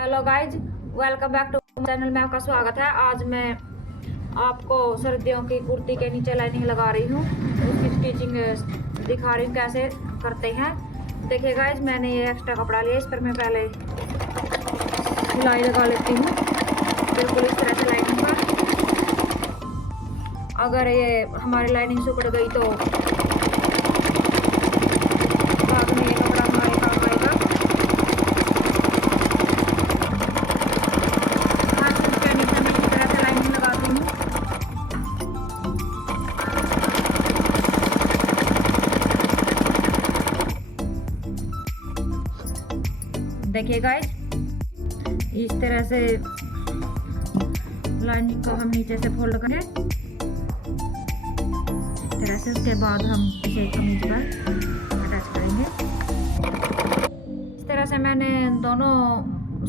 Hello guys, welcome back to channel में आपका स्वागत है। आज मैं आपको सर्दियों की कुर्ती के नीचे लाइनिंग लगा रही हूँ, उसकी स्टिचिंग दिखा रही हूँ कैसे करते हैं। देखिए गाइज, मैंने ये एक्स्ट्रा कपड़ा लिया, इस पर मैं पहले सिलाई लगा लेती हूँ बिल्कुल इस तरह से लाइनिंग पर। अगर ये हमारी लाइनिंग सुकड़ गई तो बाद में ये कपड़ा हमारे काम आएगा। देखिए गाइस, इस तरह से लाइनिंग को हम नीचे से फोल्ड करें इस तरह से। उसके बाद हम इसे कमीज पर अटैच करेंगे। इस तरह से मैंने दोनों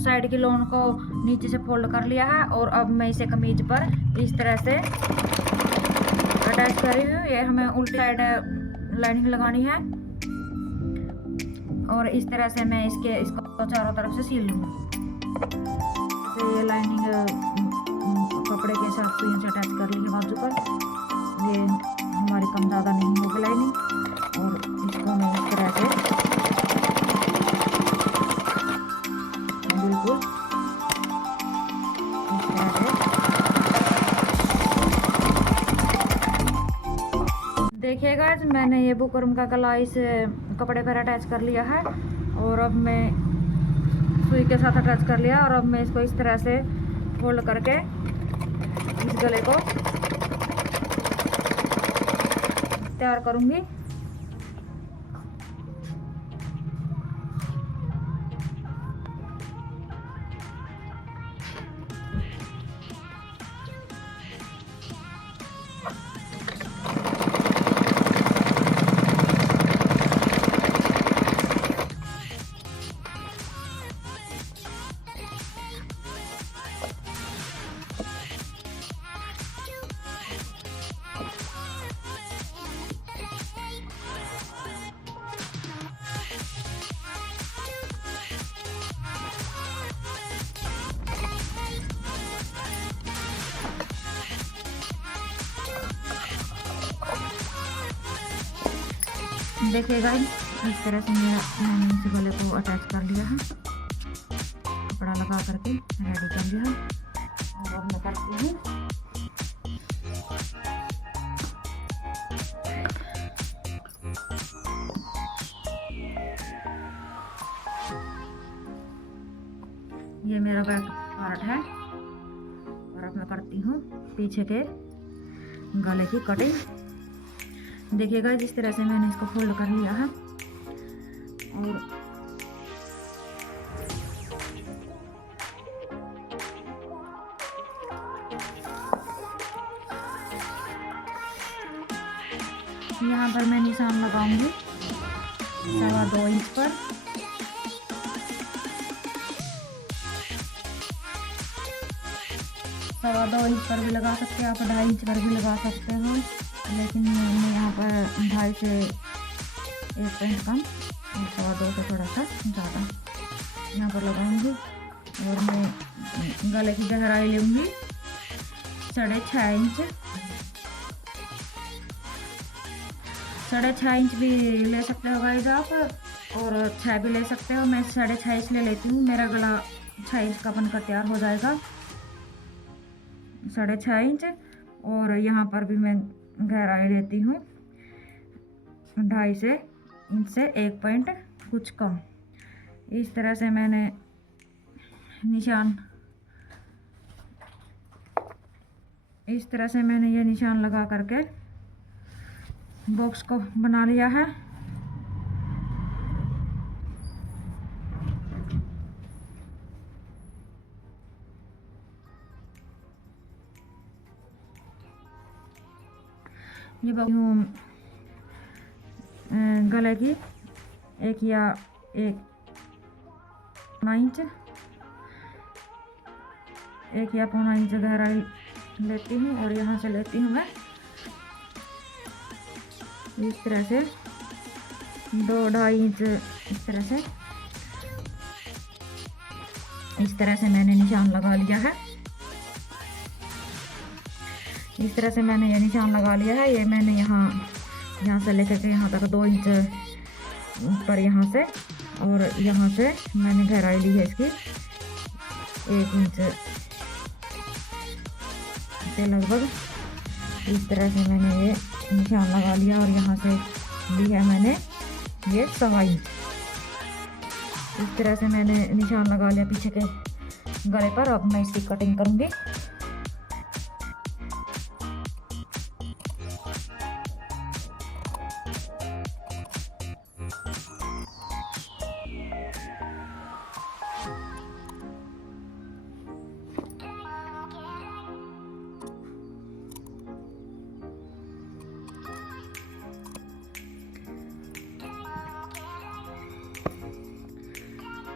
साइड की लोन को नीचे से फोल्ड कर लिया है और अब मैं इसे कमीज पर इस तरह से अटैच कर रही हूँ। ये हमें उल्टी साइड लाइनिंग लगानी है और इस तरह से मैं इसको चारों तरफ से सिल लूँगी। तो ये लाइनिंग कपड़े के साथ सुइयों से अटैच कर ली है बाजू पर। ये हमारी कम ज़्यादा नहीं होगी लाइनिंग, और इसको मैं इस तरह से बिल्कुल इस तरह से देखिएगा। मैंने ये बुकरम का गला इस कपड़े पर अटैच कर लिया है और अब मैं सुई के साथ अटैच कर लिया, और अब मैं इसको इस तरह से फोल्ड करके इस गले को तैयार करूंगी। देखिएगा, इस तरह से मैंने इस गले को अटैच कर लिया है, कपड़ा लगा करके रेडी कर लिया है। और अब मैं करती हूँ ये मेरा बैक पार्ट है, और अब मैं करती हूँ पीछे के गले की कटिंग। देखिएगा, जिस तरह से मैंने इसको फोल्ड कर लिया है और यहाँ पर मैं निशान लगाऊंगी 2.25 इंच पर। सवा 2 इंच पर भी लगा सकते हैं आप, 2.5 इंच पर भी लगा सकते हो, लेकिन मैं यहाँ पर 2.5 से 1 पॉइंट कम और 2.25 से थोड़ा सा ज़्यादा यहाँ पर लगाऊंगी। और मैं गले की गहराई लूँगी 6.5 इंच। 6.5 इंच भी ले सकते हो गाइस आप, और 6 भी ले सकते हो। मैं 6.5 इंच ले लेती हूँ, मेरा गला 6 इंच का बनकर तैयार हो जाएगा। 6.5 इंच, और यहाँ पर भी मैं गहराई लेती हूँ 2.5 इंच से 1 पॉइंट कुछ कम। इस तरह से मैंने ये निशान लगा करके बॉक्स को बना लिया है। ये गले की 1 या 1.25 इंच, 1 या 1.25 इंच गहराई लेती हूँ, और यहाँ से लेती हूँ मैं इस तरह से 2-2.5 इंच इस तरह से इस तरह से मैंने निशान लगा लिया है। इस तरह से मैंने ये निशान लगा लिया है। ये मैंने यहाँ से लेकर के यहाँ तक 2 इंच पर यहाँ से, और यहाँ से मैंने गहराई ली है इसकी 1 इंच से लगभग। इस तरह से मैंने ये निशान लगा लिया और यहाँ से ली है मैंने ये 1.25 इंच। इस तरह से मैंने निशान लगा लिया पीछे के गले पर। अब मैं इसकी कटिंग करूँगी।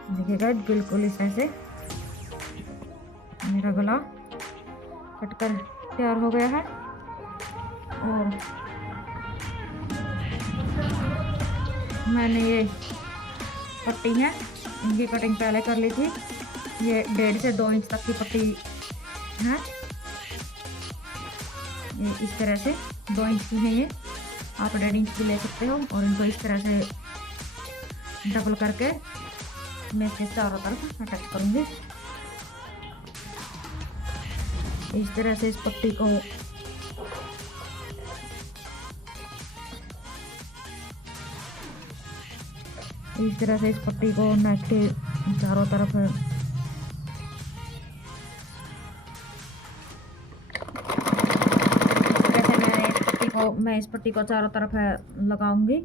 देखिएगा बिल्कुल इस तरह से मेरा गला कटकर तैयार हो गया है। और मैंने ये पट्टी है, इनकी कटिंग पहले कर ली थी। ये 1.5 से 2 इंच तक की पट्टी है। ये इस तरह से 2 इंच की है। ये आप 1.5 इंच की ले सकते हो। और इनको इस तरह से डबल करके मैं इसके चारों तरफ अटैच करूंगी। इस तरह से इस पट्टी को नेक के चारों तरफ मैं इस पट्टी को चारों तरफ लगाऊंगी।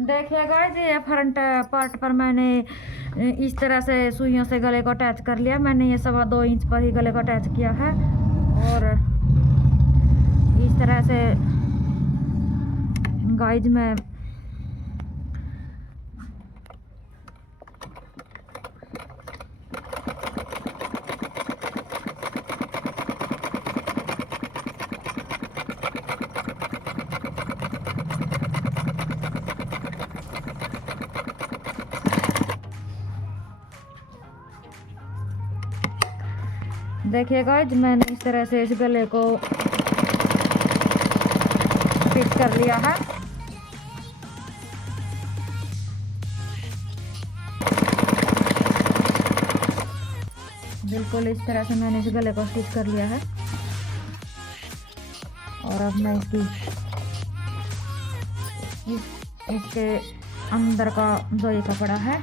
देखिएगा जी, ये फ्रंट पार्ट पर मैंने इस तरह से सुइयों से गले को अटैच कर लिया। मैंने ये 2.25 इंच पर ही गले को अटैच किया है। और इस तरह से गाइज मैं देखिएगा मैंने इस तरह से इस गले को फिट कर लिया है। बिल्कुल इस तरह से मैंने इस गले को स्टिच कर लिया है। और अब मैं इसके अंदर का जो ये कपड़ा है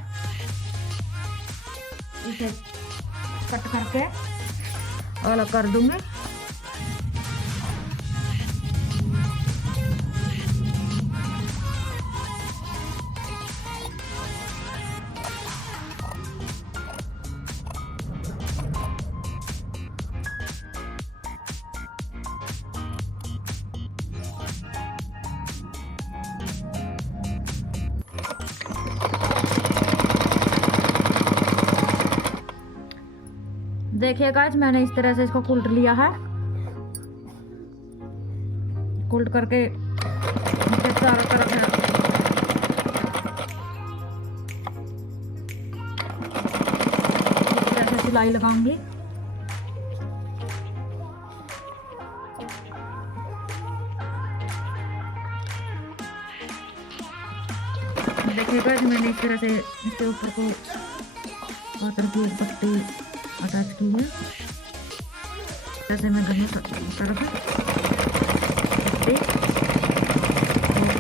इसे कट करके अलग कर दूंगी। देखिए गाइस, मैंने इस तरह से इसको उल्ट लिया है। उल्ट करके इसके चारों तरफ इस तरह से सिलाई लगाऊंगी। देखिए गाइस, मैंने इस तरह से इसके ऊपर को कॉटन की पट्टी अटैच की है। जैसे मैं दोनों तरफ पट्टी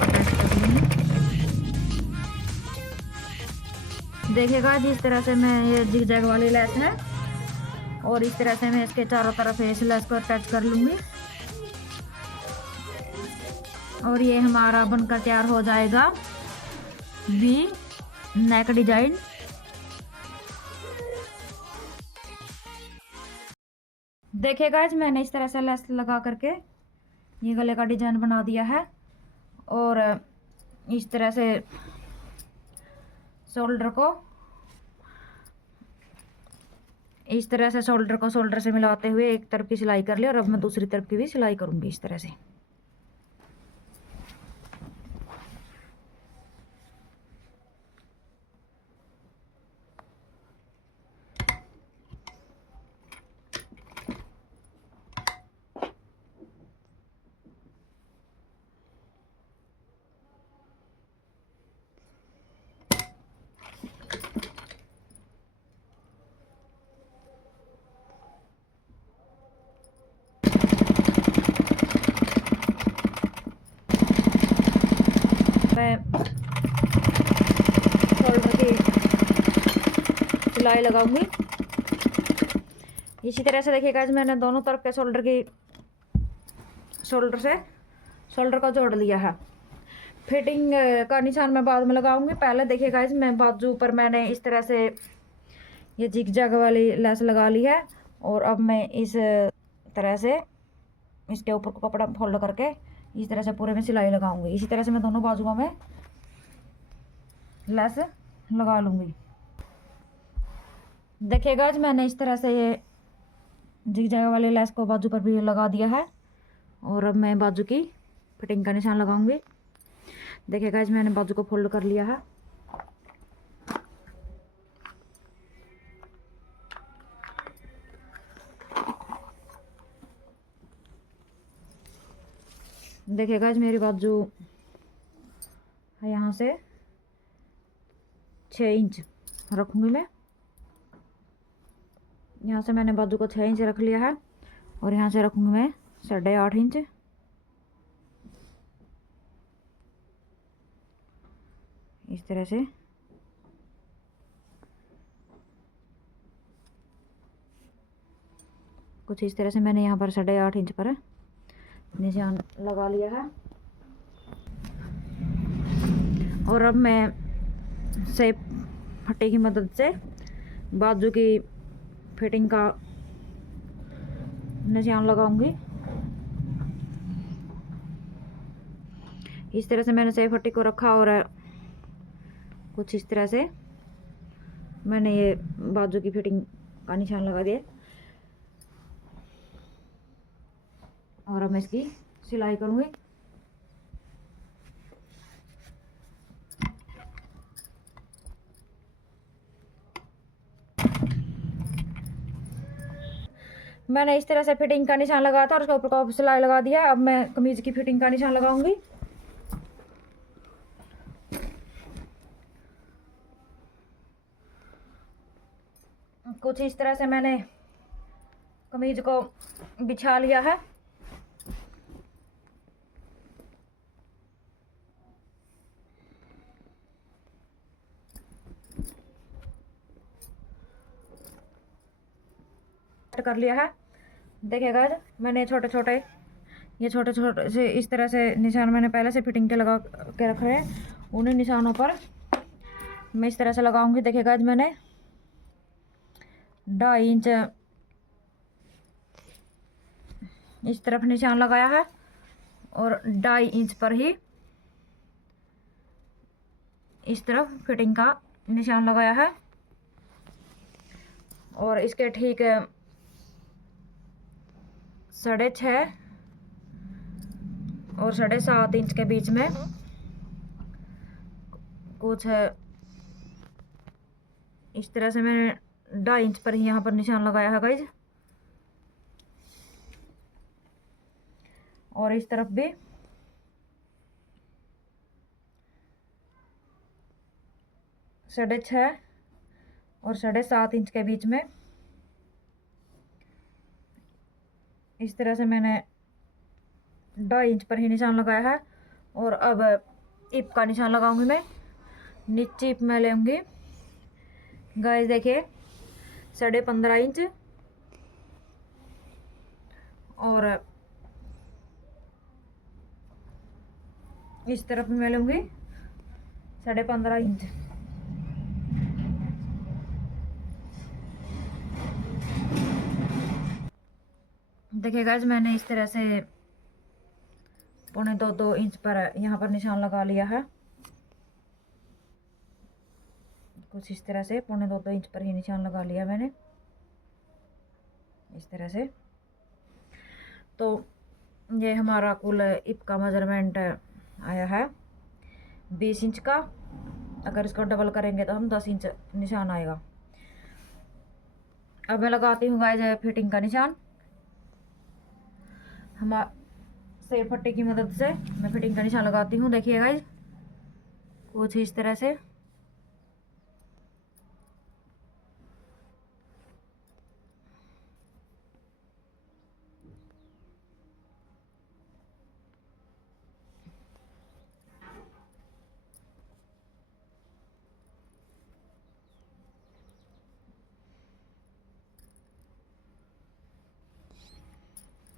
अटैच कर दी है। देखिएगा जिस तरह से मैं ये जिगजैग वाली लेस है और इस तरह से मैं इसके चारों तरफ इस लेस को अटैच कर लूंगी और ये हमारा बनकर तैयार हो जाएगा वी नेक डिजाइन। देखिए गाइस, मैंने इस तरह से लेस लगा करके ये गले का डिजाइन बना दिया है और इस तरह से शोल्डर को शोल्डर से मिलाते हुए एक तरफ की सिलाई कर ली और अब मैं दूसरी तरफ की भी सिलाई करूंगी इस तरह से। सिलाई लगाऊंगी। इसी तरह से देखिए गाइस मैंने दोनों तरफ के शोल्डर का जोड़ लिया है। फिटिंग का निशान मैं बाद में लगाऊंगी। पहले देखिए गाइस मैं बाजू पर मैंने इस तरह से ये जिग जैग वाली लेस लगा ली है और अब मैं इस तरह से इसके ऊपर को कपड़ा फोल्ड करके इस तरह से पूरे में सिलाई लगाऊंगी। इसी तरह से मैं दोनों बाजुओं में लेस लगा लूँगी। देखिएगा आज मैंने इस तरह से ये जिग जैग वाली लेस को बाजू पर भी लगा दिया है और अब मैं बाजू की फिटिंग का निशान लगाऊंगी। देखिएगा आज मैंने बाजू को फोल्ड कर लिया है। देखिएगा आज मेरी बाजू है यहाँ से 6 इंच रखूँगी मैं। यहाँ से मैंने बाजू को 6 इंच रख लिया है और यहाँ से रखूँगी मैं 8.5 इंच। इस तरह से कुछ इस तरह से मैंने यहाँ पर 8.5 इंच पर निशान लगा लिया है। और अब मैं शेप फट्टे की मदद से बाजू की फिटिंग का निशान लगाऊंगी। इस तरह से मैंने शेप फट्टी को रखा और कुछ इस तरह से मैंने ये बाजू की फिटिंग का निशान लगा दिया और अब मैं इसकी सिलाई करूंगी। मैंने इस तरह से फिटिंग का निशान लगाया था और उसके ऊपर को सिलाई लगा दिया। अब मैं कमीज की फिटिंग का निशान लगाऊंगी। कुछ इस तरह से मैंने कमीज को बिछा लिया है। कर लिया है। देखिएगा मैंने छोटे छोटे से इस तरह से निशान मैंने पहले से फिटिंग के लगा के रखे हैं। उन्हीं निशानों पर मैं इस तरह से लगाऊंगी। देखिएगा मैंने 2.5 इंच इस तरफ निशान लगाया है और 2.5 इंच पर ही इस तरफ फिटिंग का निशान लगाया है और इसके ठीक 6.5 और 7.5 इंच के बीच में कुछ इस तरह से मैंने 2.5 इंच पर ही यहाँ पर निशान लगाया है गाइज। और इस तरफ भी साढ़े 6 और 7.5 इंच के बीच में इस तरह से मैंने 2.5 इंच पर ही निशान लगाया है। और अब इप का निशान लगाऊंगी मैं। नीचे इप में लेंगी गाइस देखिए 15.5 इंच और इस तरफ मैं लूँगी 15.5 इंच। देखिए गाइस मैंने इस तरह से 2.25 इंच पर यहाँ पर निशान लगा लिया है। कुछ इस तरह से 2.25 इंच पर ही निशान लगा लिया मैंने इस तरह से। तो ये हमारा कुल इप का मेजरमेंट आया है 20 इंच का। अगर इसको डबल करेंगे तो हम 10 इंच निशान आएगा। अब मैं लगाती हूँ गाइस फिटिंग का निशान। शेप फट्टे की मदद से मैं फिटिंग का निशान लगाती हूँ। देखिए गाइस कुछ इस तरह से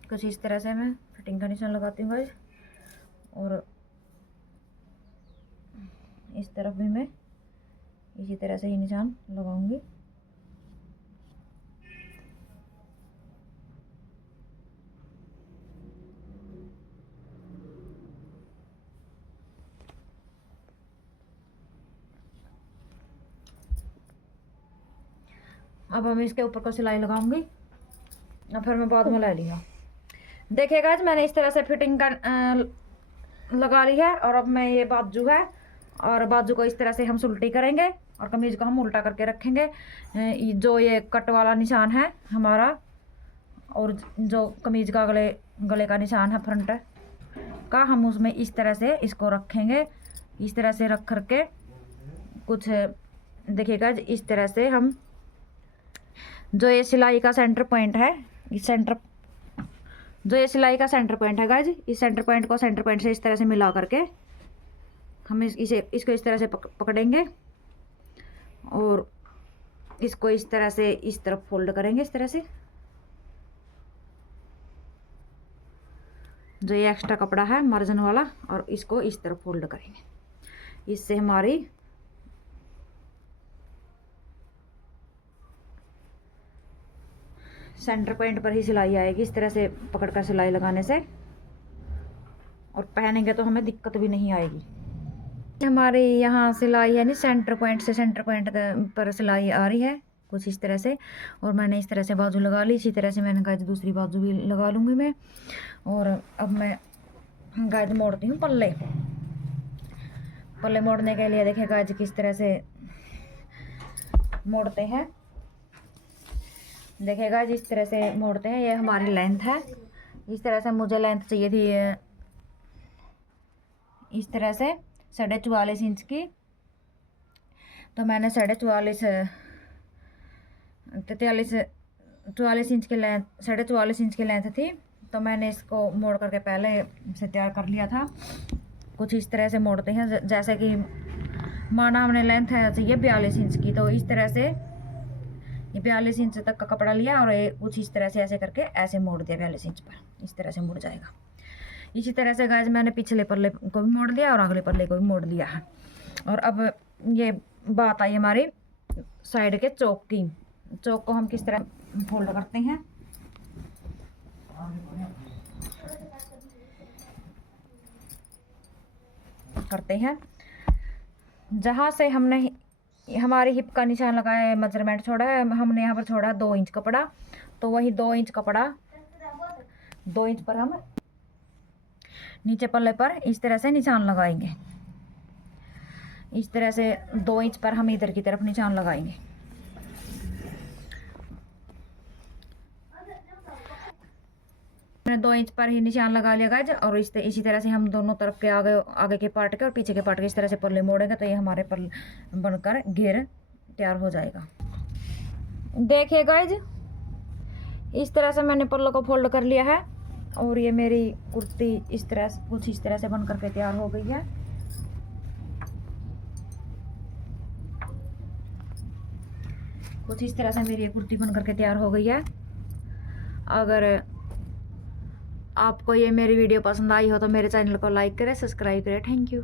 कुछ इस तरह से मैं फिटिंग का निशान लगाती हूँ गाइस, और इस तरफ भी मैं इसी तरह से ही निशान लगाऊंगी। अब हम इसके ऊपर को सिलाई लगाऊंगी और फिर मैं बाद में ले लिया। देखिएगा आज मैंने इस तरह से फिटिंग कर लगा ली है, और अब मैं ये बाजू है और बाजू को इस तरह से हम सुलटी करेंगे और कमीज को हम उल्टा करके रखेंगे। जो ये कट वाला निशान है हमारा, और जो कमीज का गले का निशान है फ्रंट का, हम उसमें इस तरह से इसको रखेंगे। इस तरह से रख करके कुछ देखिएगा इस तरह से हम, जो ये सिलाई का सेंटर पॉइंट है, इस सेंटर जो ये सिलाई का सेंटर पॉइंट है गाइज, इस सेंटर पॉइंट को सेंटर पॉइंट से इस तरह से मिला करके हम इसको इस तरह से पकड़ेंगे और इसको इस तरह से इस तरफ फोल्ड करेंगे। इस तरह से जो ये एक्स्ट्रा कपड़ा है मार्जिन वाला, और इसको इस तरफ फोल्ड करेंगे। इससे हमारी सेंटर पॉइंट पर ही सिलाई आएगी। इस तरह से पकड़कर सिलाई लगाने से, और पहनेंगे तो हमें दिक्कत भी नहीं आएगी। हमारे यहाँ सिलाई यानी सेंटर पॉइंट से सेंटर पॉइंट पर सिलाई आ रही है कुछ इस तरह से, और मैंने इस तरह से बाजू लगा ली। इसी तरह से मैंने गाइज दूसरी बाजू भी लगा लूँगी मैं। और अब मैं गाइज मोड़ती हूँ पल्ले मोड़ने के लिए। देखिए गाइज किस तरह से मोड़ते हैं। देखिएगा जिस तरह से मोड़ते हैं, ये हमारी लेंथ है। इस तरह से मुझे लेंथ चाहिए थी इस तरह से 44.5 इंच की, तो मैंने 44.5 44 इंच की लेंथ 44.5 इंच की लेंथ थी, तो मैंने इसको मोड़ करके पहले से तैयार कर लिया था। कुछ इस तरह से मोड़ते हैं, जैसे कि माना हमने लेंथ है चाहिए 42 इंच की, तो इस तरह से ये 42 इंच तक का कपड़ा लिया और ये कुछ इस तरह से ऐसे करके ऐसे मोड़ दिया 42 इंच पर। इस तरह से मुड़ जाएगा। इसी तरह से गाइज मैंने पिछले पल्ले को भी मोड़ लिया और अगले पल्ले को भी मोड़ लिया है। और अब ये बात आई हमारी साइड के चौक की। चौक को हम किस तरह फोल्ड करते हैं। जहाँ से हमने हमारी हिप का निशान लगाया है, मेजरमेंट छोड़ा है, हमने यहाँ पर छोड़ा 2 इंच कपड़ा, तो वही 2 इंच कपड़ा 2 इंच पर हम नीचे पल्ले पर इस तरह से निशान लगाएंगे। इस तरह से 2 इंच पर हम इधर की तरफ निशान लगाएंगे। मैंने 2 इंच पर ही निशान लगा लिया गाइज, और इसी तरह से हम दोनों तरफ के आगे के पार्ट के और पीछे के पार्ट के इस तरह से पल्ले मोड़ेंगे, तो ये हमारे पल्ले बनकर घेर तैयार हो जाएगा। देखिए गाइज इस तरह से मैंने पल्लों को फोल्ड कर लिया है, और ये मेरी कुर्ती इस तरह से बन करके तैयार हो गई है। कुछ इस तरह से मेरी ये कुर्ती बन करके तैयार हो गई है। अगर आपको ये मेरी वीडियो पसंद आई हो तो मेरे चैनल को लाइक करें, सब्सक्राइब करें। Thank you.